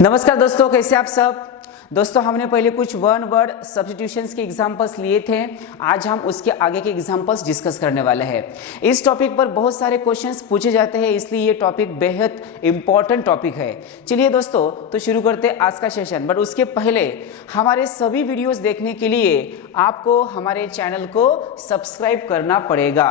नमस्कार दोस्तों, कैसे आप सब। दोस्तों, हमने पहले कुछ वन वर्ड सब्स्टिट्यूशंस के एग्जांपल्स लिए थे। आज हम उसके आगे के एग्जांपल्स डिस्कस करने वाले हैं। इस टॉपिक पर बहुत सारे क्वेश्चंस पूछे जाते हैं, इसलिए ये टॉपिक बेहद इंपॉर्टेंट टॉपिक है। चलिए दोस्तों, तो शुरू करते हैं आज का सेशन। बट उसके पहले हमारे सभी वीडियोस देखने के लिए आपको हमारे चैनल को सब्सक्राइब करना पड़ेगा।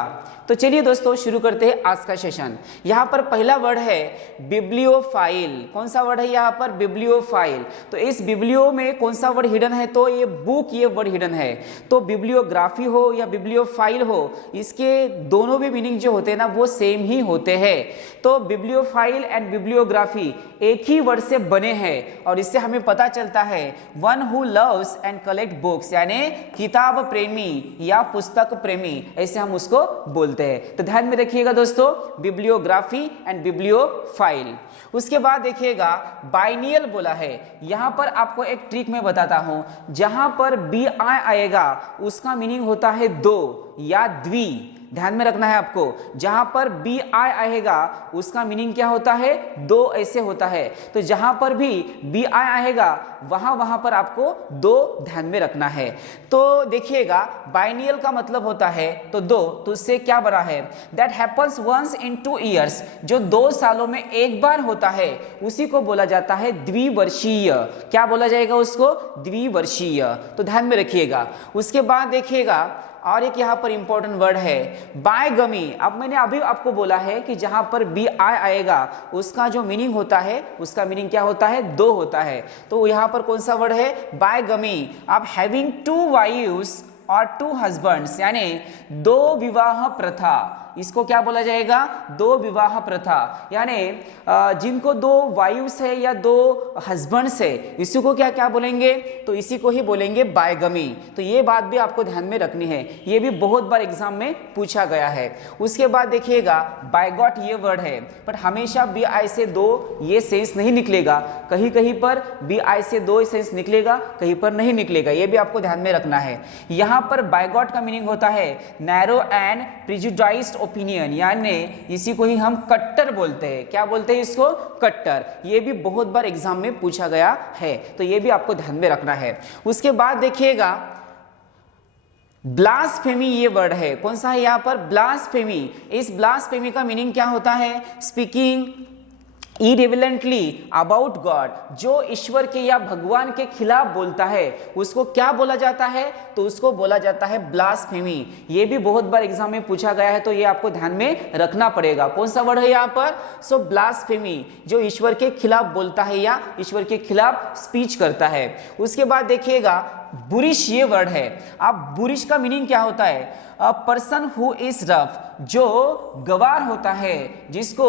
तो चलिए दोस्तों, शुरू करते हैं आज का सेशन। यहाँ पर पहला वर्ड है बिब्लियोफाइल। कौन सा वर्ड है यहाँ पर? बिब्लियोफाइल। तो इस बिब्लियो में कौन सा वर्ड हिडन है? तो ये बुक, ये वर्ड हिडन है। तो बिब्लियोग्राफी हो या बिब्लियोफाइल हो, इसके दोनों भी मीनिंग जो होते हैं ना, वो सेम ही होते हैं। तो बिब्लियोफाइल एंड बिब्लियोग्राफी एक ही वर्ड से बने हैं, और इससे हमें पता चलता है one who loves and collect books, यानी किताब प्रेमी या पुस्तक प्रेमी, ऐसे हम उसको बोलते हैं। तो ध्यान में रखिएगा दोस्तों, बिब्लियोग्राफी एंड बिब्लियोफाइल। उसके बाद देखिएगा बाइनियल बोला है। यहां पर आपको एक ट्रिक मैं बताता हूं। जहां पर बी आई आएगा उसका मीनिंग होता है दो या द्वि। ध्यान में रखना है आपको। जहां पर बी आई आएगा उसका मीनिंग क्या होता है? दो, ऐसे होता है। तो जहां पर भी बी आई आएगा वहां पर आपको दो ध्यान में रखना है। तो देखिएगा बाइनियल का मतलब होता है तो दो, तो उससे क्या बना है? That happens once in 2 years, जो 2 सालों में एक बार होता है, उसी को बोला जाता है द्विवर्षीय। क्या बोला जाएगा उसको? द्विवर्षीय। तो ध्यान में रखिएगा। उसके बाद देखिएगा और एक यहाँ पर इंपॉर्टेंट वर्ड है बायगमी। अब मैंने अभी आपको बोला है कि जहां पर बी आई आएगा उसका जो मीनिंग होता है, उसका मीनिंग क्या होता है? दो होता है। तो यहाँ पर कौन सा वर्ड है? बायगमी। अब हैविंग 2 wives और 2 husbands, यानी दो विवाह प्रथा, इसको क्या बोला जाएगा? दो विवाह प्रथा। यानी जिनको 2 वाइव्स है या 2 हस्बैंड्स है, इसी को क्या क्या बोलेंगे? तो इसी को ही बोलेंगे बायगमी। तो ये बात भी आपको ध्यान में रखनी है, ये भी बहुत बार एग्जाम में पूछा गया है। उसके बाद देखिएगा बायगॉट, ये वर्ड है, बट हमेशा बी आई से दो ये सेंस नहीं निकलेगा। कहीं कहीं पर बी आई से दो सेंस निकलेगा, कहीं पर नहीं निकलेगा, ये भी आपको ध्यान में रखना है। यहाँ पर बायगॉट का मीनिंग होता है नैरो एंड प्रिजुडाइज्ड ओपिनियन, यानी इसी को ही हम कट्टर बोलते हैं। क्या बोलते हैं इसको? कट्टर। ये भी बहुत बार एग्जाम में पूछा गया है, तो ये भी आपको ध्यान में रखना है। उसके बाद देखिएगा ब्लास्फेमी, ये वर्ड है। कौन सा है यहाँ पर? ब्लास्फेमी। इस ब्लास्फेमी का मीनिंग क्या होता है? स्पीकिंग इरेविलेंटली अबाउट गॉड, जो ईश्वर के या भगवान के खिलाफ बोलता है उसको क्या बोला जाता है? तो उसको बोला जाता है ब्लास्फेमी। ये भी बहुत बार एग्जाम में पूछा गया है, तो ये आपको ध्यान में रखना पड़ेगा। कौन सा वर्ड है यहाँ पर? सो ब्लास्फेमी, जो ईश्वर के खिलाफ बोलता है या ईश्वर के खिलाफ स्पीच करता है। उसके बाद देखिएगा बुरिश, ये वर्ड है। अब बुरिश का मीनिंग क्या होता है? A person who is rough, जो गवार होता है, जिसको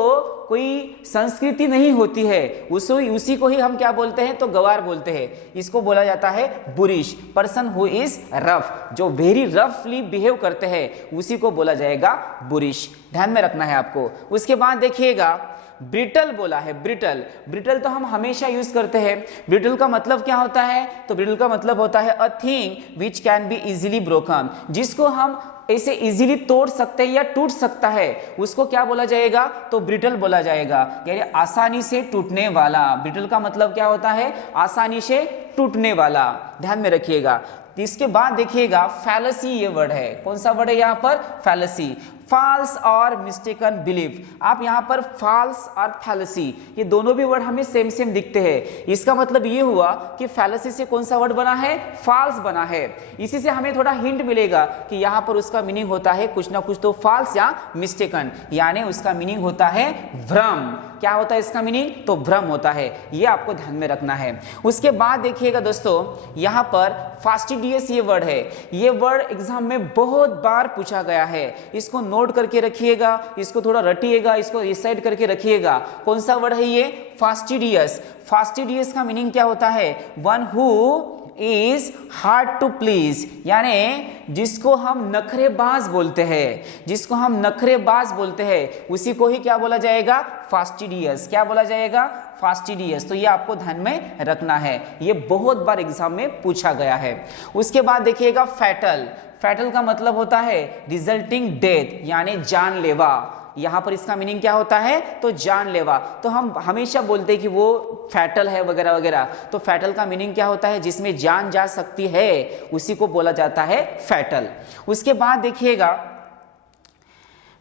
कोई संस्कृति नहीं होती है, उसी को ही हम क्या बोलते हैं? तो गवार बोलते हैं। इसको बोला जाता है बुरिश। पर्सन हु इज रफ, जो वेरी रफली बिहेव करते हैं, उसी को बोला जाएगा बुरिश। ध्यान में रखना है आपको। उसके बाद देखिएगा ब्रिटल बोला है। ब्रिटल, ब्रिटल तो हम हमेशा यूज करते हैं। ब्रिटल का मतलब क्या होता है? तो ब्रिटल का मतलब होता है a thing which can be easily broken, जिसको हम ऐसे इजीली तोड़ सकते हैं या टूट सकता है, उसको क्या बोला जाएगा? तो ब्रिटल बोला जाएगा, यानी आसानी से टूटने वाला। ब्रिटल का मतलब क्या होता है? आसानी से टूटने वाला। ध्यान में रखिएगा। इसके बाद देखिएगा फैलेसी, ये वर्ड है। कौन सा वर्ड है यहाँ पर? फैलेसी। फॉल्स और मिस्टेकन बिलीफ। आप यहाँ पर फॉल्स और फैलेसी, ये दोनों भी वर्ड हमें सेम सेम दिखते हैं। इसका मतलब ये हुआ कि फैलेसी से कौन सा वर्ड बना है? फॉल्स बना है। इसी से हमें थोड़ा हिंट मिलेगा कि यहाँ पर उसका मीनिंग होता है कुछ ना कुछ तो फॉल्स या मिस्टेकन, यानी उसका मीनिंग होता है भ्रम। क्या होता है इसका मीनिंग? तो भ्रम होता है। ये आपको ध्यान में रखना है। उसके बाद देखिएगा दोस्तों, यहाँ पर फास्टिडियस, ये वर्ड है। ये वर्ड एग्जाम में बहुत बार पूछा गया है। इसको नोट करके रखिएगा, इसको थोड़ा रटिएगा, इसको रिसाइड करके रखिएगा। कौन सा वर्ड है ये? फास्टिडियस। फास्टिडियस का मीनिंग क्या होता है? One who is hard to please, यानी जिसको हम नखरेबाज बोलते हैं, जिसको हम नखरेबाज बोलते हैं, उसी को ही क्या बोला जाएगा? फास्टिडियस। क्या बोला जाएगा? फास्टिडियस। तो ये आपको ध्यान में रखना है, ये बहुत बार एग्जाम में पूछा गया है। उसके बाद देखिएगा फैटल। फैटल का मतलब होता है रिजल्टिंग डेथ, यानी जानलेवा। यहाँ पर इसका मीनिंग क्या होता है, तो जानलेवा। तो हम हमेशा बोलते हैं कि वो फैटल है वगैरह वगैरह, तो फैटल का मीनिंग क्या होता है, जिसमें जान जा सकती है, उसी को बोला जाता है फैटल। उसके बाद देखिएगा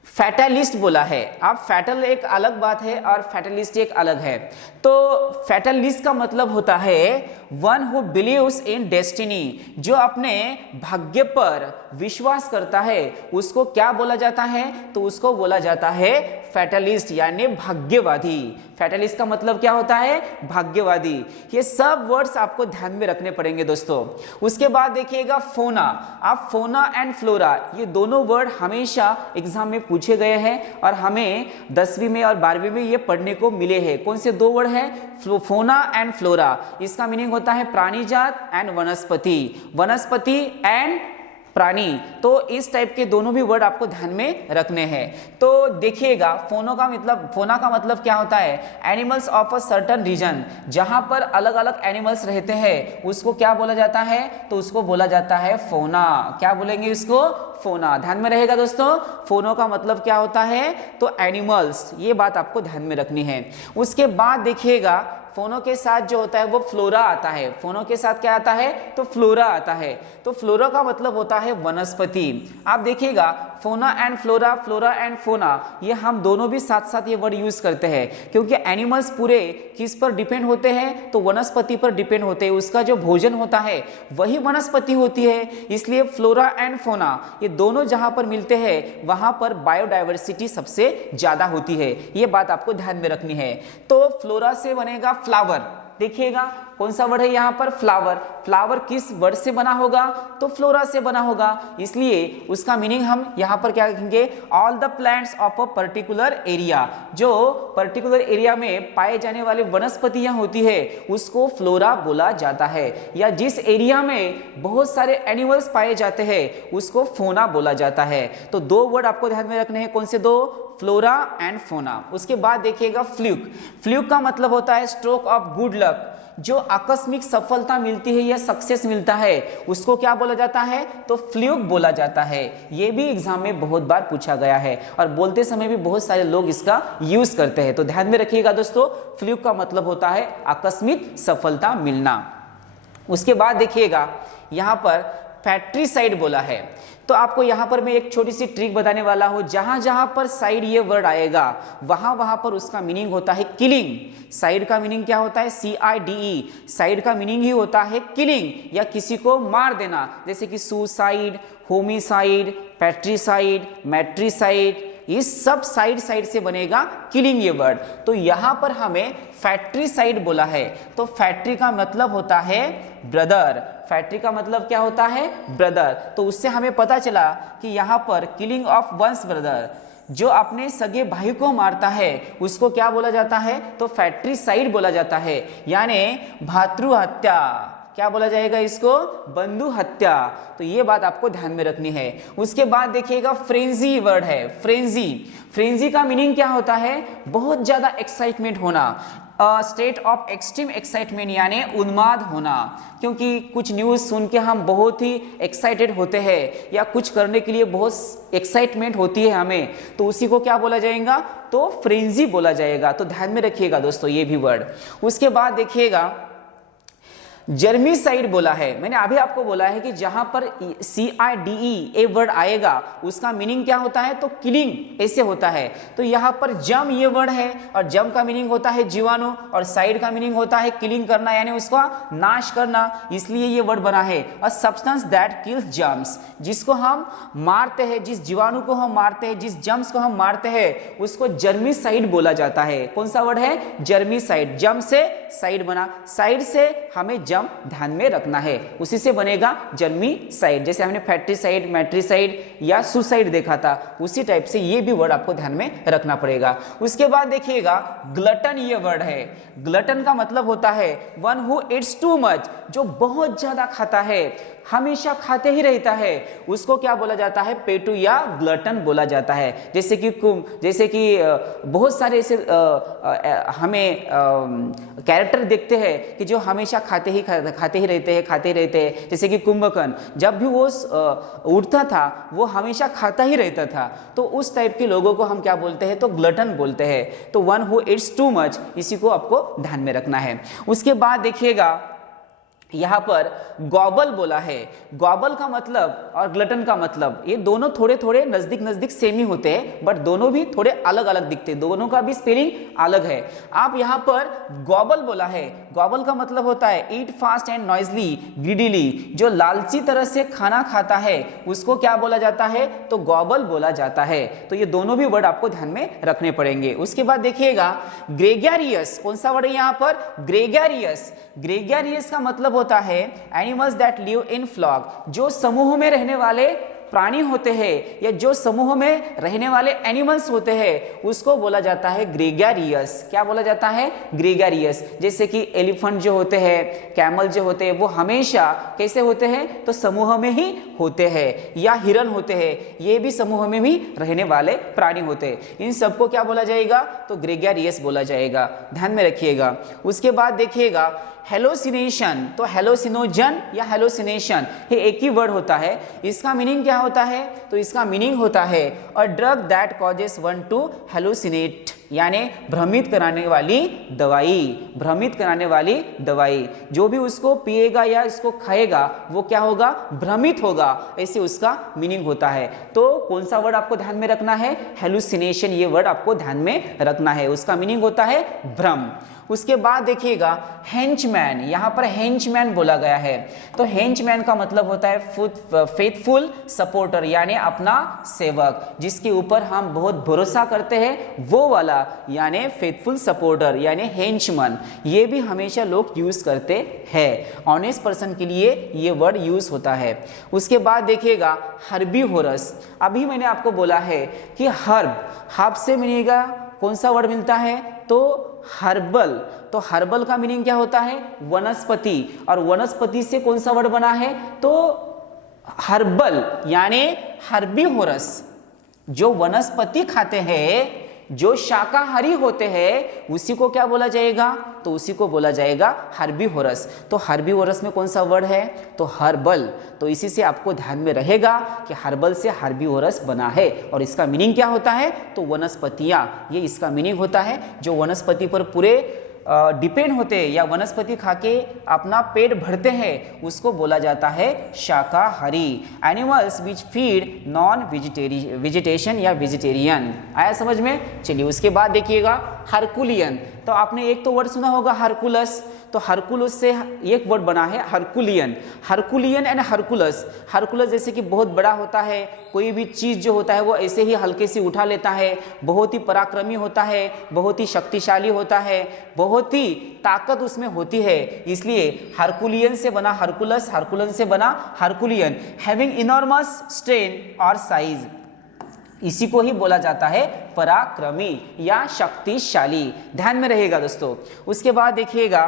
फैटलिस्ट बोला है। अब फैटल एक अलग बात है और फैटलिस्ट एक अलग है। तो फैटलिस्ट का मतलब होता है one who believes in destiny, जो अपने भाग्य पर विश्वास करता है, उसको क्या बोला जाता है, तो उसको बोला जाता है फैटलिस्ट यानी भाग्यवादी। फैटलिस्ट का मतलब क्या होता है, भाग्यवादी। ये सब वर्ड्स आपको ध्यान में रखने पड़ेंगे दोस्तों। उसके बाद देखिएगा फोना। आप फोना एंड फ्लोरा, ये दोनों वर्ड हमेशा एग्जाम में पूछे गए हैं और हमें 10वीं में और 12वीं में ये पढ़ने को मिले हैं। कौन से दो वर्ड है, फोना एंड फ्लोरा। इसका मीनिंग होता है प्राणी जात एंड वनस्पति, वनस्पति एंड प्राणी। तो इस टाइप के दोनों भी वर्ड आपको ध्यान में रखने हैं। तो देखिएगा फोना का मतलब क्या होता है, animals of a certain region, जहां पर अलग अलग एनिमल्स रहते हैं उसको क्या बोला जाता है, तो उसको बोला जाता है फोना। क्या बोलेंगे इसको, फोना। ध्यान में रहेगा दोस्तों, फोनो का मतलब क्या होता है, तो एनिमल्स। ये बात आपको ध्यान में रखनी है। उसके बाद देखिएगा फोनो के साथ जो होता है वो फ्लोरा आता है। फोनो के साथ क्या आता है, तो फ्लोरा आता है। तो फ्लोरा का मतलब होता है वनस्पति। आप देखिएगा फोना and flora, flora and fauna, ये हम दोनों भी साथ साथ ये वर्ड यूज करते हैं, क्योंकि एनिमल्स पूरे किस पर डिपेंड होते हैं, तो वनस्पति पर डिपेंड होते हैं। उसका जो भोजन होता है वही वनस्पति होती है। इसलिए फ्लोरा एंड फोना ये दोनों जहां पर मिलते हैं वहां पर बायोडायवर्सिटी सबसे ज्यादा होती है। ये बात आपको ध्यान में रखनी है। तो फ्लोरा से बनेगा फ्लावर। देखिएगा कौन सा वर्ड है यहाँ पर, फ्लावर। फ्लावर किस वर्ड से बना होगा, तो फ्लोरा से बना होगा। इसलिए उसका मीनिंग हम यहाँ पर क्या लिखेंगे, all the plants of a particular area. जो पर्टिकुलर एरिया में पाए जाने वाले वनस्पतियां होती है उसको फ्लोरा बोला जाता है, या जिस एरिया में बहुत सारे एनिमल्स पाए जाते हैं उसको फोना बोला जाता है। तो दो वर्ड आपको ध्यान में रखने हैं, कौन से दो, फ्लोरा एंड फोना। उसके बाद देखिएगा फ्लूक। फ्लूक का मतलब होता है स्ट्रोक ऑफ गुड लक, जो आकस्मिक सफलता मिलती है या सक्सेस मिलता है उसको क्या बोला जाता है, तो फ्लूक बोला जाता है। ये भी एग्जाम में बहुत बार पूछा गया है और बोलते समय भी बहुत सारे लोग इसका यूज करते हैं। तो ध्यान में रखिएगा दोस्तों, फ्लूक का मतलब होता है आकस्मिक सफलता मिलना। उसके बाद देखिएगा यहाँ पर फैक्ट्रीसाइड बोला है। तो आपको यहाँ पर मैं एक छोटी सी ट्रिक बताने वाला हूँ। जहां जहां पर साइड ये वर्ड आएगा वहां वहां पर उसका मीनिंग होता है किलिंग। साइड का मीनिंग क्या होता है, CIDE। साइड का मीनिंग ही होता है किलिंग या किसी को मार देना, जैसे कि सुसाइड, होमिसाइड, पैट्रीसाइड, मैट्रीसाइड, ये सब साइड से बनेगा किलिंग ये वर्ड। तो यहां पर हमें फैक्ट्रीसाइड बोला है। तो फैक्ट्री का मतलब होता है ब्रदर। फैक्ट्री का मतलब क्या होता है, ब्रदर। तो उससे हमें पता चला कि यहाँ पर किलिंग ऑफ वंस ब्रदर, जो अपने सगे भाई को मारता है उसको क्या बोला जाता है, तो फैक्ट्रीसाइड बोला जाता है, यानी भातृ हत्या। क्या बोला जाएगा इसको, बंधु हत्या। तो ये बात आपको ध्यान में रखनी है। उसके बाद देखिएगा फ्रेंजी वर्ड है, फ्रेंजी। फ्रेंजी का मीनिंग क्या होता है, बहुत ज्यादा एक्साइटमेंट होना, स्टेट ऑफ एक्सट्रीम एक्साइटमेंट यानी उन्माद होना। क्योंकि कुछ न्यूज़ सुन के हम बहुत ही एक्साइटेड होते हैं या कुछ करने के लिए बहुत एक्साइटमेंट होती है हमें, तो उसी को क्या बोला जाएगा, तो फ्रेंजी बोला जाएगा। तो ध्यान में रखिएगा दोस्तों ये भी वर्ड। उसके बाद देखिएगा जर्मीसाइड बोला है। मैंने अभी आपको बोला है कि जहां पर CIDE ए वर्ड आएगा उसका मीनिंग क्या होता है, तो किलिंग ऐसे होता है। तो यहाँ पर जम ये वर्ड है और जम का मीनिंग होता है जीवाणु और साइड का मीनिंग होता है किलिंग करना यानी उसका नाश करना, इसलिए ये वर्ड बना है। और सब्सटेंस दैट किल्स जर्म्स, जिसको हम मारते हैं, जिस जीवाणु को हम मारते हैं, जिस जर्म्स को हम मारते हैं उसको जर्मीसाइड बोला जाता है। कौन सा वर्ड है, जर्मीसाइड। जम से साइड बना, साइड से हमें ध्यान में रखना है, उसी से बनेगा जर्मीसाइड। जैसे हमने फैक्ट्रीसाइड, मैट्रीसाइड या सुसाइड देखा था, उसी टाइप से ये भी वर्ड आपको ध्यान में रखना पड़ेगा। उसके बाद देखिएगा ग्लटन ये वर्ड है। ग्लटन का मतलब होता है one who Yeats too much, जो बहुत ज्यादा खाता है, हमेशा खाते ही रहता है, उसको क्या बोला जाता है? पेटू या ग्लटन बोला जाता है। जैसे कि बहुत सारे ऐसे हमें कैरेक्टर देखते हैं कि जो हमेशा खाते ही रहते हैं। जैसे कि कुंभकर्ण, जब भी वो उठता था वो हमेशा खाता ही रहता था। तो उस टाइप के लोगों को हम क्या बोलते हैं? तो ग्लटन बोलते हैं। तो one who Yeats too much, इसी को आपको ध्यान में रखना है। उसके बाद देखिएगा यहाँ पर गॉबल बोला है। गॉबल का मतलब और ग्लटन का मतलब ये दोनों थोड़े थोड़े नजदीक सेम ही होते हैं, बट दोनों भी थोड़े अलग अलग दिखते हैं, दोनों का भी स्पेलिंग अलग है। आप यहाँ पर गॉबल बोला है, गॉबल का मतलब होता है eat fast and Noisli greedily. जो लालची तरह से खाना खाता है उसको क्या बोला जाता है? तो गॉबल बोला जाता है। तो ये दोनों भी वर्ड आपको ध्यान में रखने पड़ेंगे। उसके बाद देखिएगा ग्रेगेरियस, कौन सा वर्ड है यहाँ पर? ग्रेगेरियस। ग्रेगेरियस का मतलब होता है animals that live in flock, जो समूह में रहने वाले प्राणी होते हैं या जो समूह में रहने वाले एनिमल्स होते हैं उसको बोला जाता है ग्रेगेरियस। क्या बोला जाता है? ग्रेगेरियस। जैसे कि एलिफेंट जो होते हैं, कैमल जो होते हैं, वो हमेशा कैसे होते हैं? तो समूह में ही होते हैं। या हिरन होते हैं, ये भी समूह में भी रहने वाले प्राणी होते हैं। इन सबको क्या बोला जाएगा? तो ग्रेगेरियस बोला जाएगा, ध्यान में रखिएगा। उसके बाद देखिएगा हेलोसिनेशन, तो हेलोसिनोजन या हेलोसिनेशन ये एक ही वर्ड होता है। इसका मीनिंग क्या होता है? तो इसका मीनिंग होता है a drug that causes one to hallucinate, यानी भ्रमित कराने वाली दवाई। भ्रमित कराने वाली दवाई, जो भी उसको पिएगा या इसको खाएगा वो क्या होगा? भ्रमित होगा, ऐसे उसका मीनिंग होता है। तो कौन सा वर्ड आपको ध्यान में रखना है? हेलुसिनेशन, ये वर्ड आपको ध्यान में रखना है। उसका मीनिंग होता है भ्रम। उसके बाद देखिएगा हेंचमैन, यहाँ पर हेंचमैन बोला गया है। तो हेंचमैन का मतलब होता है फेथफुल सपोर्टर, यानी अपना सेवक, जिसके ऊपर हम बहुत भरोसा करते हैं वो वाला, यानी फेथफुल सपोर्टर यानी हेंचमैन। ये भी हमेशा लोग यूज करते हैं, ऑनेस्ट पर्सन के लिए ये वर्ड यूज होता है। उसके बाद देखिएगा हर्बीवोरस। अभी मैंने आपको बोला है कि हर्ब से मिलेगा कौन सा वर्ड मिलता है? तो हर्बल। तो हर्बल का मीनिंग क्या होता है? वनस्पति। और वनस्पति से कौन सा वर्ड बना है? तो हर्बल यानी हर्बीवोरस। जो वनस्पति खाते हैं, जो शाकाहारी होते हैं, उसी को क्या बोला जाएगा? तो उसी को बोला जाएगा हर्बीवोरस। तो हर्बीवोरस में कौन सा वर्ड है? तो हर्बल। तो इसी से आपको ध्यान में रहेगा कि हर्बल से हर्बीवोरस बना है। और इसका मीनिंग क्या होता है? तो वनस्पतियां, ये इसका मीनिंग होता है। जो वनस्पति पर पूरे डिपेंड होते हैं या वनस्पति खाके अपना पेट भरते हैं उसको बोला जाता है शाकाहारी। Animals which feed non vegetation या वेजिटेरियन। आया समझ में? चलिए उसके बाद देखिएगा हरकुलियन। तो आपने एक तो वर्ड सुना होगा हरकुलस, तो हरकुलस से एक वर्ड बना है Herculean. Herculean and Hercules. Hercules जैसे कि बहुत बड़ा होता है, कोई भी चीज जो होता है वो ऐसे ही हल्के से उठा लेता है, बहुत ही पराक्रमी होता है, बहुत ही शक्तिशाली होता है, बहुत ही ताकत उसमें होती है, इसलिए हरकुलियन से बना हरकुलस, हरकुलन से बना हरकुलियन। हैविंग इनॉर्मस स्ट्रेंथ और साइज, इसी को ही बोला जाता है पराक्रमी या शक्तिशाली। ध्यान में रहेगा दोस्तों। उसके बाद देखिएगा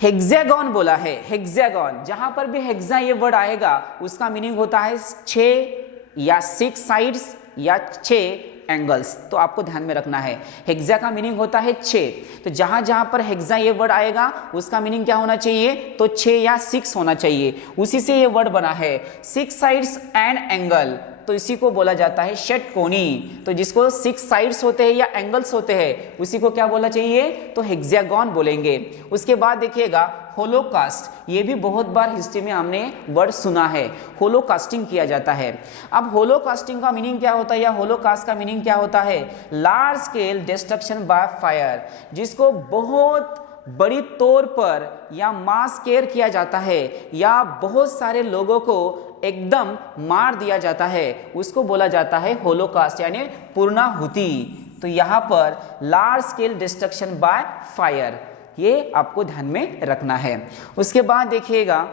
हेक्सागोन बोला है। हेक्सागोन, जहां पर भी हेक्सा ये वर्ड आएगा उसका मीनिंग होता है 6 या 6 साइड्स या 6 एंगल्स। तो आपको ध्यान में रखना है, हेक्सा का मीनिंग होता है 6। तो जहां जहां पर हेक्सा ये वर्ड आएगा उसका मीनिंग क्या होना चाहिए? तो 6 या 6 होना चाहिए। उसी से ये वर्ड बना है 6 साइड्स एंड एंगल। तो इसी को बोला जाता है षटकोणी। तो जिसको 6 साइड्स होते हैं या एंगल्स होते हैं उसी को क्या बोला चाहिए? तो हेक्सागोन बोलेंगे। उसके बाद देखिएगा होलोकास्ट। ये भी बहुत बार हिस्ट्री में हमने वर्ड सुना है, होलोकास्टिंग किया जाता है। अब होलोकास्टिंग का मीनिंग क्या होता है या होलोकास्ट का मीनिंग क्या होता है? Large scale destruction by fire, जिसको बहुत बड़ी तौर पर या मास केयर किया जाता है या बहुत सारे लोगों को एकदम मार दिया जाता है, उसको बोला जाता है होलोकास्ट यानी पूर्णाहुति। तो यहाँ पर large scale destruction by fire, ये आपको ध्यान में रखना है। उसके बाद देखिएगा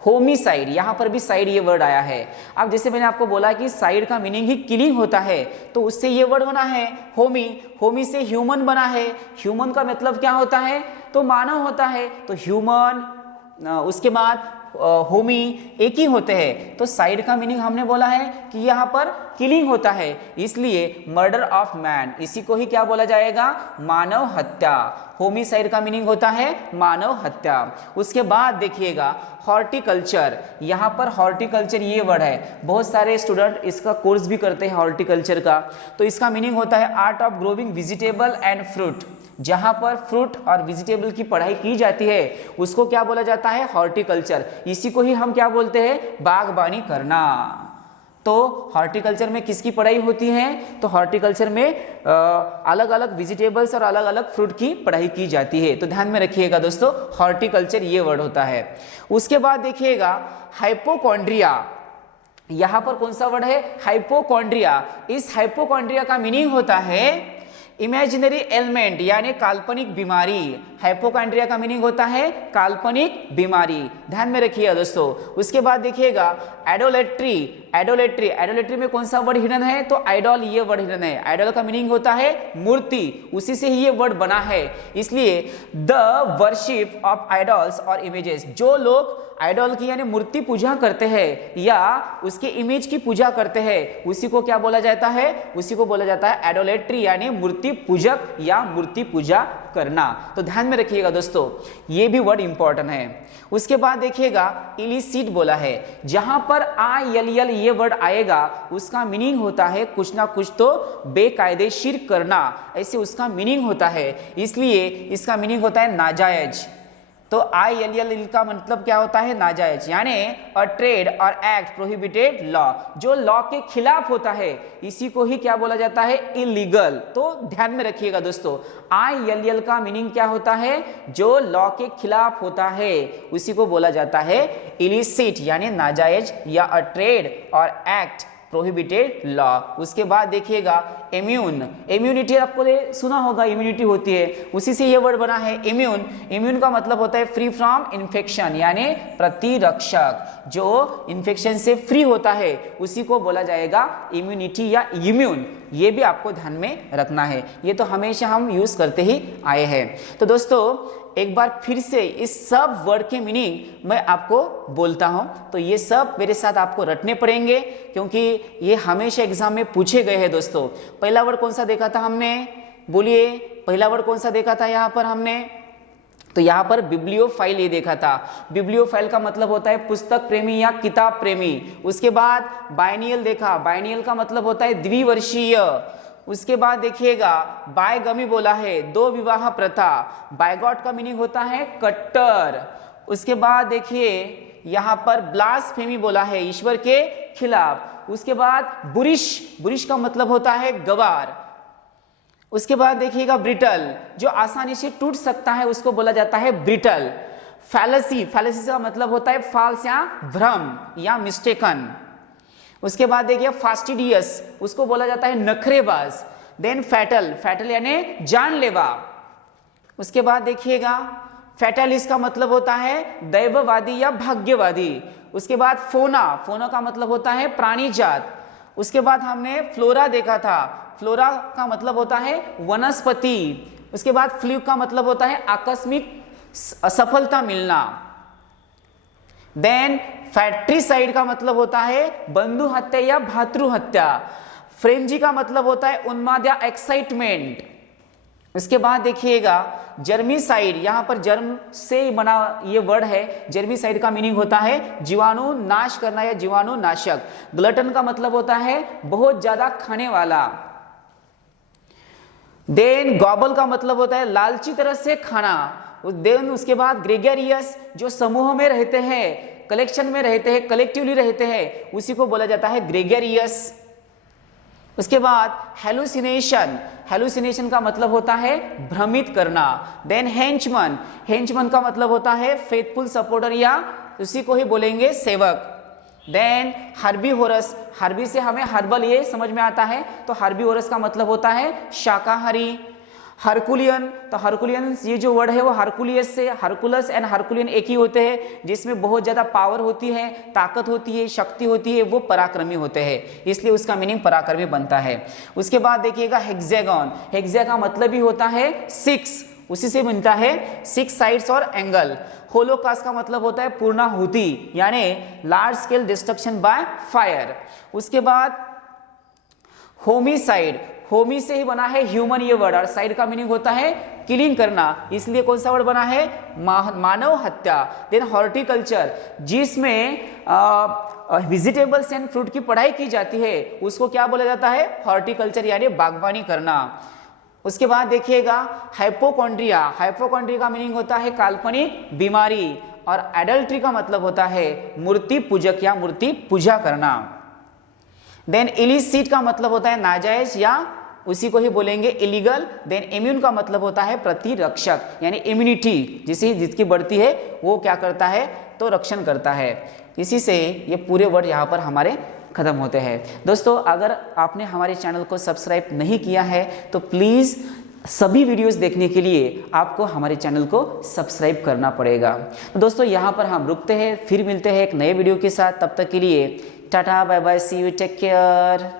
होमिसाइड। यहाँ पर भी साइड ये वर्ड आया है। अब जैसे मैंने आपको बोला कि साइड का मीनिंग ही किलिंग होता है, तो उससे ये वर्ड बना है होमी। होमी से ह्यूमन बना है। ह्यूमन का मतलब क्या होता है? तो मानव होता है। तो ह्यूमन उसके बाद होमी एक ही होते हैं, तो साइड का मीनिंग हमने बोला है कि यहाँ पर किलिंग होता है, इसलिए मर्डर ऑफ मैन, इसी को ही क्या बोला जाएगा, मानव हत्या। होमिसाइड का मीनिंग होता है मानव हत्या। उसके बाद देखिएगा हॉर्टिकल्चर, यहाँ पर हॉर्टिकल्चर ये वर्ड है, बहुत सारे स्टूडेंट इसका कोर्स भी करते हैं हॉर्टिकल्चर का, तो इसका मीनिंग होता है art of growing vegetable and fruit. जहां पर फ्रूट और वेजिटेबल की पढ़ाई की जाती है उसको क्या बोला जाता है, हॉर्टिकल्चर। इसी को ही हम क्या बोलते हैं, बागबानी करना। तो हॉर्टिकल्चर में किसकी पढ़ाई होती है, तो हॉर्टिकल्चर में अलग अलग वेजिटेबल्स और अलग अलग फ्रूट की पढ़ाई की जाती है। तो ध्यान में रखिएगा दोस्तों, हॉर्टिकल्चर ये वर्ड होता है। उसके बाद देखिएगा हाइपोकॉन्ड्रिया, यहां पर कौन सा वर्ड है, हाइपोकॉन्ड्रिया। इस हाइपोकॉन्ड्रिया का मीनिंग होता है इमेजिनरी एलिमेंट, यानी काल्पनिक बीमारी। हाइपोकॉन्ड्रिया का मीनिंग होता है काल्पनिक बीमारी, ध्यान में रखिएगा दोस्तों। उसके बाद देखिएगा आइडोलेट्री, आइडोलेट्री, आइडोलेट्री में कौन सा वर्ड हिडन है, तो आइडल ये वर्ड हिडन है। आइडल का मीनिंग होता है मूर्ति, उसी से ही ये वर्ड बना है, इसलिए द वर्शिप ऑफ आइडल्स और इमेजेस, जो लोग आइडल की यानी मूर्ति पूजा करते हैं या उसके इमेज की पूजा करते हैं, उसी को क्या बोला जाता है, उसी को बोला जाता है आइडोलेट्री, यानी मूर्ति पूजक या मूर्ति पूजा करना। तो ध्यान में रखिएगा दोस्तों, ये भी वर्ड इंपॉर्टेंट है। उसके बाद देखिएगा इलिसिट बोला है, जहां पर ILL ये वर्ड आएगा उसका मीनिंग होता है कुछ ना कुछ तो बेकायदेशीर करना, ऐसे उसका मीनिंग होता है, इसलिए इसका मीनिंग होता है नाजायज। तो ILL का मतलब क्या होता है, नाजायज, यानी अ ट्रेड और एक्ट प्रोहिबिटेड लॉ, जो लॉ के खिलाफ होता है इसी को ही क्या बोला जाता है, इलीगल। तो ध्यान में रखिएगा दोस्तों, ILL का मीनिंग क्या होता है, जो लॉ के खिलाफ होता है उसी को बोला जाता है इलिसिट, यानी नाजायज या अ ट्रेड और एक्ट प्रोहिबिटेड लॉ। उसके बाद देखिएगा इम्यून, इम्यूनिटी आपको सुना होगा, इम्यूनिटी होती है, उसी से ये वर्ड बना है इम्यून। इम्यून का मतलब होता है फ्री फ्रॉम इन्फेक्शन, यानी प्रतिरक्षक, जो इन्फेक्शन से फ्री होता है उसी को बोला जाएगा इम्यूनिटी या इम्यून। ये भी आपको ध्यान में रखना है, ये तो हमेशा हम यूज करते ही आए हैं। तो दोस्तों एक बार फिर से इस सब वर्ड के मीनिंग मैं आपको बोलता हूं, तो ये सब मेरे साथ आपको रटने पड़ेंगे क्योंकि ये हमेशा एग्जाम में पूछे गए हैं दोस्तों। पहला वर्ड कौन सा देखा था हमने, बोलिए पहला वर्ड कौन सा देखा था यहाँ पर हमने, तो यहाँ पर बिब्लियोफाइल ये देखा था। बिब्लियोफाइल का मतलब होता है पुस्तक प्रेमी या किताब प्रेमी। उसके बाद बाइनियल देखा, बाइनियल का मतलब होता है द्विवर्षीय। उसके बाद देखिएगा बायगमी बोला है, दो विवाह प्रथा। बायगॉट का मीनिंग होता है कट्टर। उसके बाद देखिए यहाँ पर ब्लास्फेमी बोला है, ईश्वर के खिलाफ। उसके बाद बुरिश, बुरिश का मतलब होता है गवार। उसके बाद देखिएगा ब्रिटल, जो आसानी से टूट सकता है उसको बोला जाता है ब्रिटल। फैलेसी, फैलेसी का मतलब होता है फाल्स या भ्रम या मिस्टेकन। उसके बाद देखिए फास्टिडियस, उसको बोला जाता है नखरेबाज। देन फैटल, फैटल यानी जानलेवा। उसके बाद देखिएगा फैटलिस्ट का मतलब होता है दैववादी या भाग्यवादी। उसके बाद फोना, फोना का मतलब होता है प्राणी जात। उसके बाद हमने फ्लोरा देखा था, फ्लोरा का मतलब होता है वनस्पति। उसके बाद फ्लूक का मतलब होता है आकस्मिक असफलता मिलना। देन फैट्रिसाइड का मतलब होता है बंधु हत्या या भातृ हत्या। फ्रेंजी का मतलब होता है उन्माद या एक्साइटमेंट। उसके बाद देखिएगा जर्मीसाइड, यहां पर जर्म से बना ये वर्ड है। जर्मीसाइड का मीनिंग होता है जीवाणु नाश करना या जीवाणु नाशक। ग्लटन का मतलब होता है बहुत ज्यादा खाने वाला। देन गॉबल का मतलब होता है लालची तरह से खाना। देन उसके बाद ग्रेगरियस, जो समूह में रहते हैं, कलेक्शन में रहते हैं, कलेक्टिवली रहते हैं, उसी को बोला जाता है ग्रेगरियस। उसके बाद हेलुसिनेशन, हेलुसिनेशन का मतलब होता है भ्रमित करना। देन हेंचमन, हेंचमन का मतलब होता है फेथफुल सपोर्टर या उसी को ही बोलेंगे सेवक। देन हर्बीहोरस, हर्बी से हमें हर्बल ये समझ में आता है, तो हर्बीहोरस का मतलब होता है शाकाहारी। हरकुलियन, तो हरकुलियन ये जो वर्ड है वो हरकुलियस से, हरकुलस एंड हरकुलियन एक ही होते हैं, जिसमें बहुत ज्यादा पावर होती है, ताकत होती है, शक्ति होती है, वो पराक्रमी होते हैं, इसलिए उसका मीनिंग पराक्रमी बनता है। उसके बाद देखिएगा हेक्सागन, हेक्सा का मतलब ही होता है 6। उसी से बनता है 6 साइड्स और एंगल। होलोकास्ट का मतलब होता है पूर्णाहुति, यानी large scale destruction by fire. उसके बाद होमिसाइड, होमी से ही बना है ह्यूमन ये वर्ड, और साइड का मीनिंग होता है किलिंग करना, इसलिए कौन सा वर्ड बना है मानव हत्या। देन हॉर्टिकल्चर, जिसमें वेजिटेबल्स एंड फ्रूट की पढ़ाई की जाती है उसको क्या बोला जाता है, हॉर्टिकल्चर यानी बागवानी करना। उसके बाद देखिएगा हाइपोकॉन्ड्रिया, हाइपोकॉन्ड्रिया का मीनिंग होता है काल्पनिक बीमारी, और एडल्ट्री का मतलब होता है मूर्ति पूजक या मूर्ति पूजा करना। देन इलिसिट का मतलब होता है नाजायज या उसी को ही बोलेंगे इलीगल। देन इम्यून का मतलब होता है प्रतिरक्षक, यानी इम्यूनिटी जिसकी बढ़ती है वो क्या करता है, तो रक्षण करता है। इसी से ये पूरे वर्ड यहाँ पर हमारे खत्म होते हैं। दोस्तों अगर आपने हमारे चैनल को सब्सक्राइब नहीं किया है तो प्लीज़ सभी वीडियोस देखने के लिए आपको हमारे चैनल को सब्सक्राइब करना पड़ेगा। तो दोस्तों यहाँ पर हम रुकते हैं, फिर मिलते हैं एक नए वीडियो के साथ। तब तक के लिए tata bye bye, see you, take care.